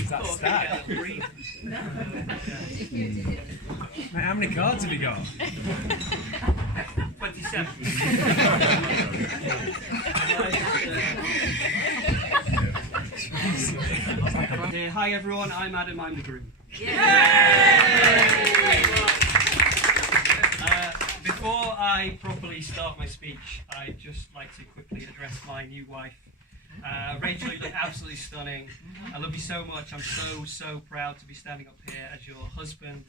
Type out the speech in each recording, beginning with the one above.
Is that stat? Mate, how many cards have you got? 27. Hi everyone, I'm Adam, I'm the groom. Before I properly start my speech, I'd just like to quickly address my new wife. Rachel, you look absolutely stunning. I love you so much. I'm so proud to be standing up here as your husband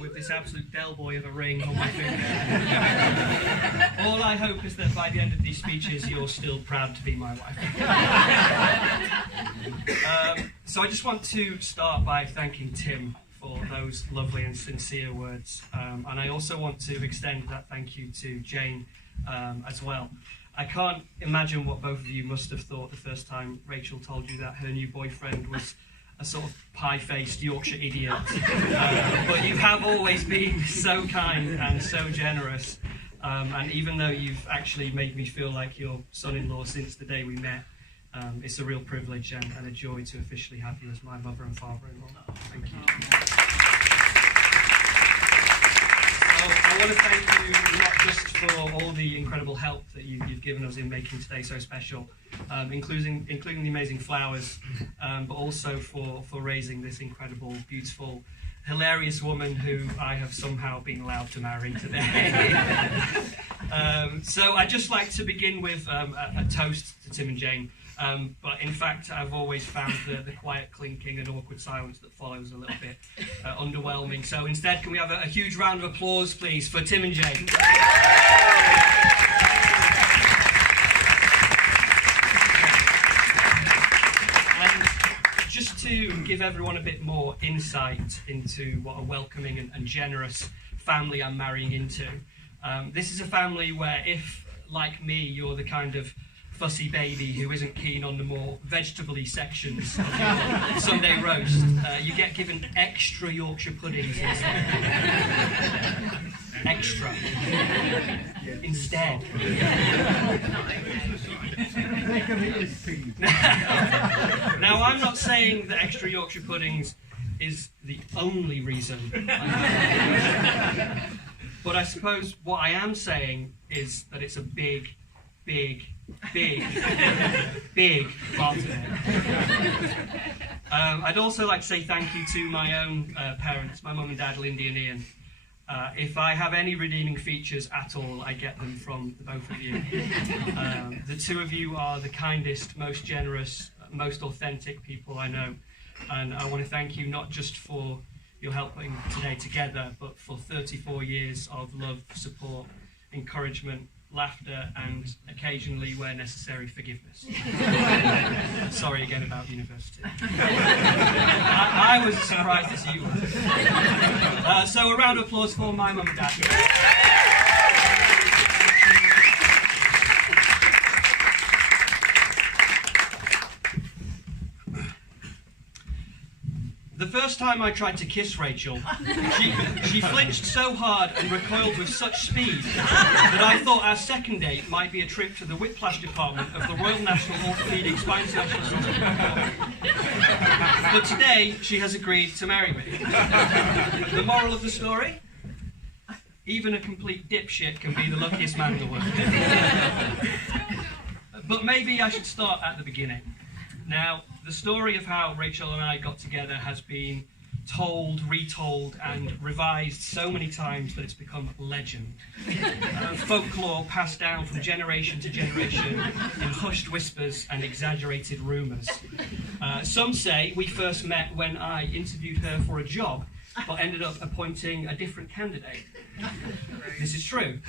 with this absolute Del Boy of a ring on my finger. All I hope is that by the end of these speeches, you're still proud to be my wife. So I just want to start by thanking Tim for those lovely and sincere words. And I also want to extend that thank you to Jane as well. I can't imagine what both of you must have thought the first time Rachel told you that her new boyfriend was a sort of pie-faced Yorkshire idiot. But you have always been so kind and so generous. And even though you've actually made me feel like your son-in-law since the day we met, it's a real privilege and a joy to officially have you as my mother and father-in-law. Thank you. I want to thank you not just for all the incredible help that you've given us in making today so special, including the amazing flowers, but also for raising this incredible, beautiful, hilarious woman who I have somehow been allowed to marry today. So I'd just like to begin with a toast to Tim and Jane. But in fact, I've always found the quiet clinking and awkward silence that follows a little bit underwhelming. So instead, can we have a huge round of applause, please, for Tim and Jane? And just to give everyone a bit more insight into what a welcoming and generous family I'm marrying into, this is a family where if, like me, you're the kind of fussy baby who isn't keen on the more vegetable-y sections of your Sunday roast, you get given extra Yorkshire puddings extra instead. Now, I'm not saying that extra Yorkshire puddings is the only reason, but I suppose what I am saying is that it's a big part of it. I'd also like to say thank you to my own parents, my mum and dad, Lindy and Ian. If I have any redeeming features at all, I get them from the both of you. The two of you are the kindest, most generous, most authentic people I know. And I want to thank you not just for your helping today together, but for 34 years of love, support, encouragement, laughter, and occasionally, where necessary, forgiveness. Sorry again about university. I was as surprised as you were. So a round of applause for my mum and dad. The first time I tried to kiss Rachel, she flinched so hard and recoiled with such speed that I thought our second date might be a trip to the whiplash department of the Royal National Orthopaedic Spine Specialist Hospital. But today, she has agreed to marry me. The moral of the story? Even a complete dipshit can be the luckiest man in the world. But maybe I should start at the beginning. Now, the story of how Rachel and I got together has been told, retold, and revised so many times that it's become legend. Folklore passed down from generation to generation in hushed whispers and exaggerated rumours. Some say we first met when I interviewed her for a job, but ended up appointing a different candidate. This is true.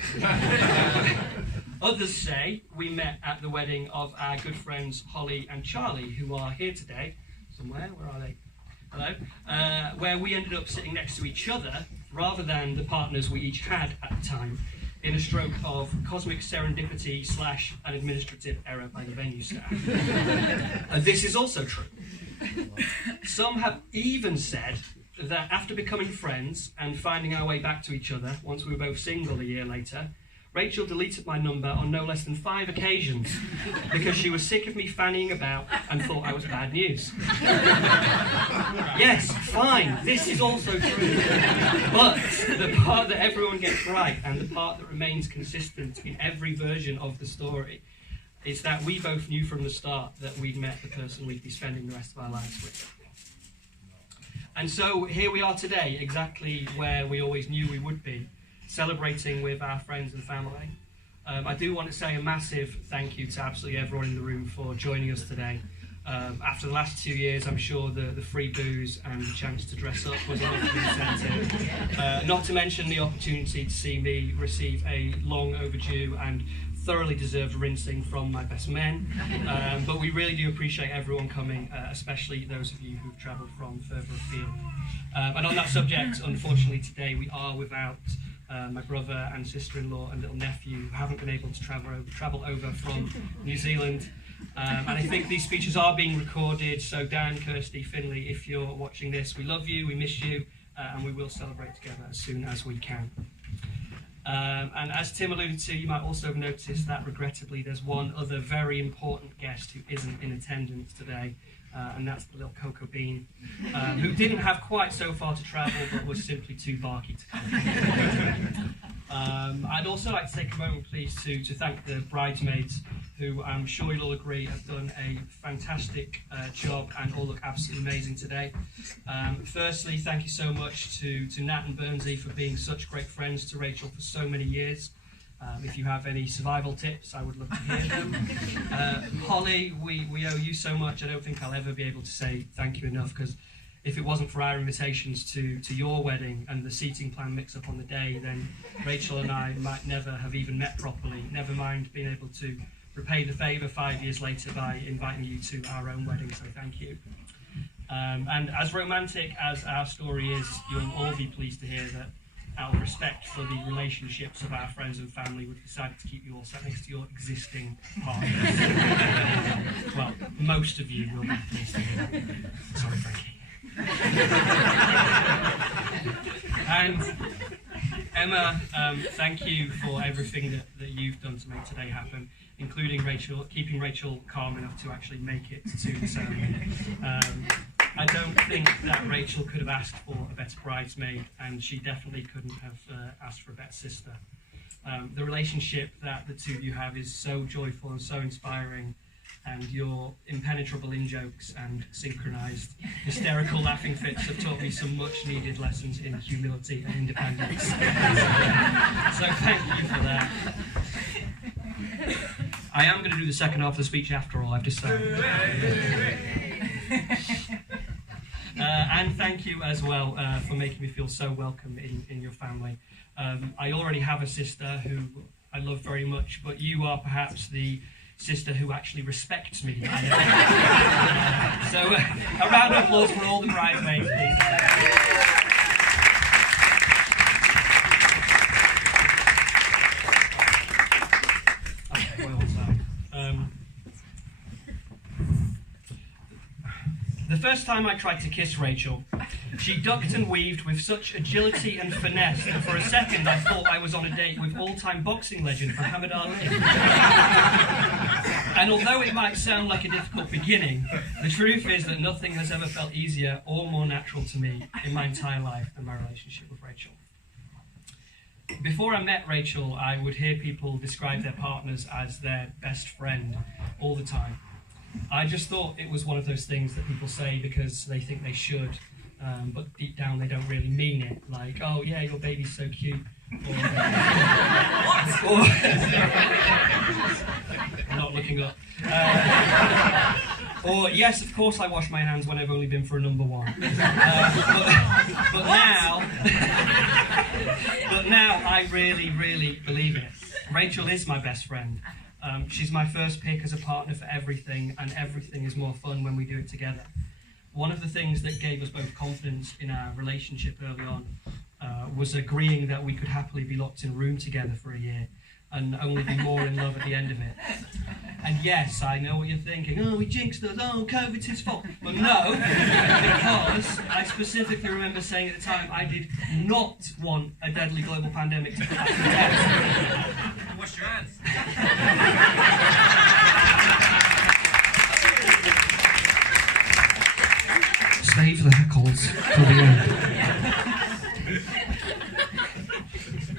Others say we met at the wedding of our good friends Holly and Charlie, who are here today, somewhere. Where are they? Hello. Where we ended up sitting next to each other, rather than the partners we each had at the time, in a stroke of cosmic serendipity / an administrative error by the venue staff. This is also true. Some have even said that after becoming friends and finding our way back to each other, once we were both single a year later, Rachel deleted my number on no less than 5 occasions because she was sick of me fannying about and thought I was bad news. Yes, fine, this is also true. But the part that everyone gets right and the part that remains consistent in every version of the story is that we both knew from the start that we'd met the person we'd be spending the rest of our lives with. And so here we are today, exactly where we always knew we would be, celebrating with our friends and family. I do want to say a massive thank you to absolutely everyone in the room for joining us today. After the last 2 years, I'm sure the free booze and the chance to dress up was enough incentive. Not to mention the opportunity to see me receive a long overdue and thoroughly deserved rinsing from my best men. But we really do appreciate everyone coming, especially those of you who've travelled from further afield. And on that subject, unfortunately today we are without my brother and sister-in-law and little nephew who haven't been able to travel over from New Zealand. And I think these speeches are being recorded, so Dan, Kirsty, Finley, if you're watching this, we love you, we miss you, and we will celebrate together as soon as we can. And as Tim alluded to, you might also have noticed that regrettably there's one other very important guest who isn't in attendance today, and that's the little Cocoa Bean, who didn't have quite so far to travel but was simply too barky to come. I'd also like to take a moment, please, to thank the bridesmaids, who I'm sure you'll all agree have done a fantastic job and all look absolutely amazing today. Firstly, thank you so much to Nat and Bernsey for being such great friends to Rachel for so many years. If you have any survival tips, I would love to hear them. Holly, we owe you so much. I don't think I'll ever be able to say thank you enough, because if it wasn't for our invitations to your wedding and the seating plan mix-up on the day, then Rachel and I might never have even met properly, never mind being able to repay the favour 5 years later by inviting you to our own wedding, so thank you. And as romantic as our story is, you'll all be pleased to hear that out of respect for the relationships of our friends and family, we've decided to keep you all sat next to your existing partners. Well, most of you will be pleased to hear that. Sorry, Frankie. And Emma, thank you for everything that you've done to make today happen, including Rachel, keeping Rachel calm enough to actually make it to the ceremony. I don't think that Rachel could have asked for a better bridesmaid, and she definitely couldn't have asked for a better sister. The relationship that the two of you have is so joyful and so inspiring, and your impenetrable in-jokes and synchronised hysterical laughing fits have taught me some much-needed lessons in humility and independence. So thank you for that. I am going to do the second half of the speech after all, I've decided. And thank you as well for making me feel so welcome in your family. I already have a sister who I love very much, but you are perhaps the sister who actually respects me. So a round of applause for all the bridesmaids, please. The first time I tried to kiss Rachel, she ducked and weaved with such agility and finesse that for a second I thought I was on a date with all-time boxing legend Muhammad Ali. And although it might sound like a difficult beginning, the truth is that nothing has ever felt easier or more natural to me in my entire life than my relationship with Rachel. Before I met Rachel, I would hear people describe their partners as their best friend all the time. I just thought it was one of those things that people say because they think they should, but deep down they don't really mean it. Like, oh yeah, your baby's so cute. Or, I'm not looking up. Or, yes, of course I wash my hands when I've only been for a number one. But now I really, really believe it. Rachel is my best friend. She's my first pick as a partner for everything, and everything is more fun when we do it together. One of the things that gave us both confidence in our relationship early on was agreeing that we could happily be locked in a room together for a year and only be more in love at the end of it. And yes, I know what you're thinking, oh, we jinxed us, oh, COVID's his fault. But no, because I specifically remember saying at the time I did not want a deadly global pandemic to put us to death. Wash your hands. Save the heckles for the end.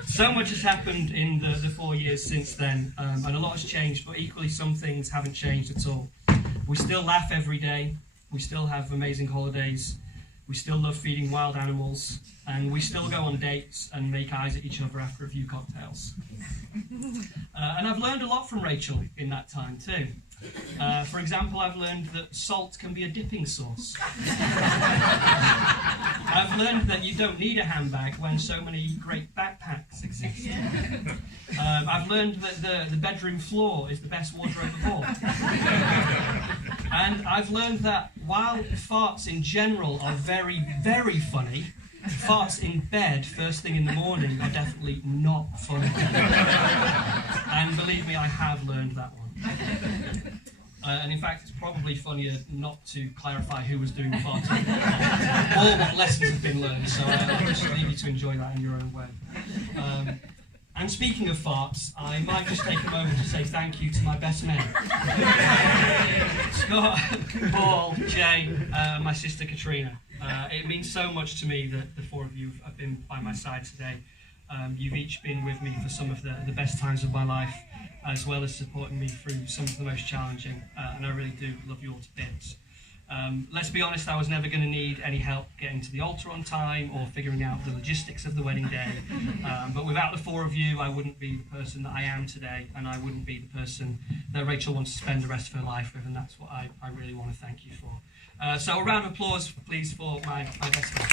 So much has happened in the 4 years since then, and a lot has changed, but equally some things haven't changed at all. We still laugh every day, we still have amazing holidays, we still love feeding wild animals, and we still go on dates and make eyes at each other after a few cocktails. And I've learned a lot from Rachel in that time too. For example, I've learned that salt can be a dipping sauce. I've learned that you don't need a handbag when so many great backpacks exist. I've learned that the bedroom floor is the best wardrobe of all. And I've learned that while farts in general are very, very funny, farts in bed first thing in the morning are definitely not funny. And believe me, I have learned that one. And in fact, it's probably funnier not to clarify who was doing the farting or what lessons have been learned, so I'll just leave you to enjoy that in your own way. And speaking of farts, I might just take a moment to say thank you to my best men. Scott, Paul, Jay, and my sister Katrina. It means so much to me that the four of you have been by my side today. You've each been with me for some of the best times of my life, as well as supporting me through some of the most challenging, and I really do love you all to bits. Let's be honest, I was never going to need any help getting to the altar on time or figuring out the logistics of the wedding day, but without the four of you, I wouldn't be the person that I am today, and I wouldn't be the person that Rachel wants to spend the rest of her life with, and that's what I really want to thank you for. So a round of applause, please, for my best man.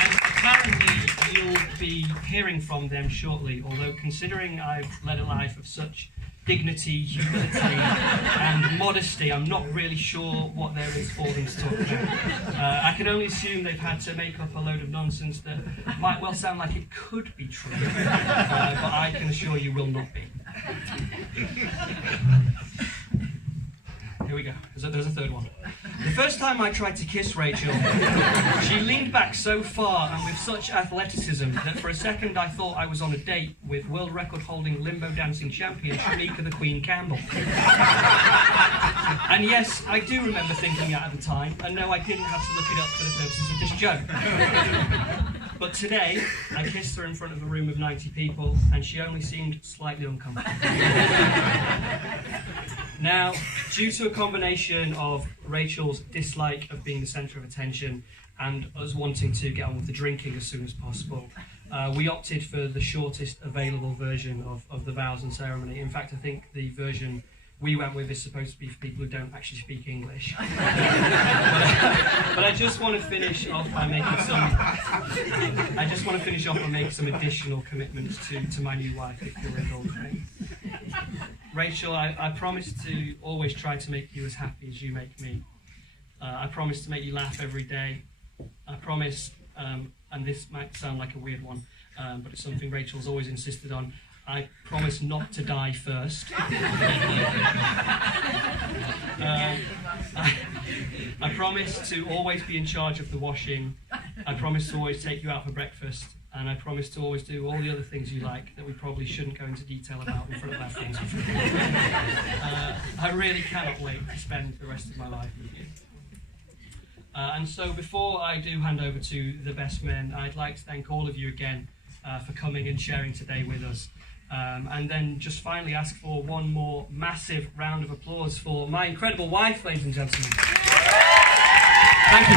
And apparently you'll be hearing from them shortly, although considering I've led a life of such dignity, humility and modesty, I'm not really sure what there is for them to talk about. I can only assume they've had to make up a load of nonsense that might well sound like it could be true, but I can assure you will not be. Here we go. There's a third one. The first time I tried to kiss Rachel, she leaned back so far and with such athleticism that for a second I thought I was on a date with world record holding limbo dancing champion Shanika the Queen Campbell. And yes, I do remember thinking that at the time, and no, I didn't have to look it up for the purposes of this joke. But today, I kissed her in front of a room of 90 people, and she only seemed slightly uncomfortable. Now, due to a combination of Rachel's dislike of being the centre of attention and us wanting to get on with the drinking as soon as possible, we opted for the shortest available version of the vows and ceremony. In fact, I think the version we went with is supposed to be for people who don't actually speak English. But I just want to finish off by making some additional commitments to my new wife, if you'll indulge me. Rachel, I promise to always try to make you as happy as you make me. I promise to make you laugh every day. I promise, and this might sound like a weird one, but it's something Rachel's always insisted on, I promise not to die first. I promise to always be in charge of the washing. I promise to always take you out for breakfast. And I promise to always do all the other things you like that we probably shouldn't go into detail about in front of our friends. I really cannot wait to spend the rest of my life with you. And so before I do hand over to the best men, I'd like to thank all of you again for coming and sharing today with us. And then just finally ask for one more massive round of applause for my incredible wife, ladies and gentlemen. Thank you.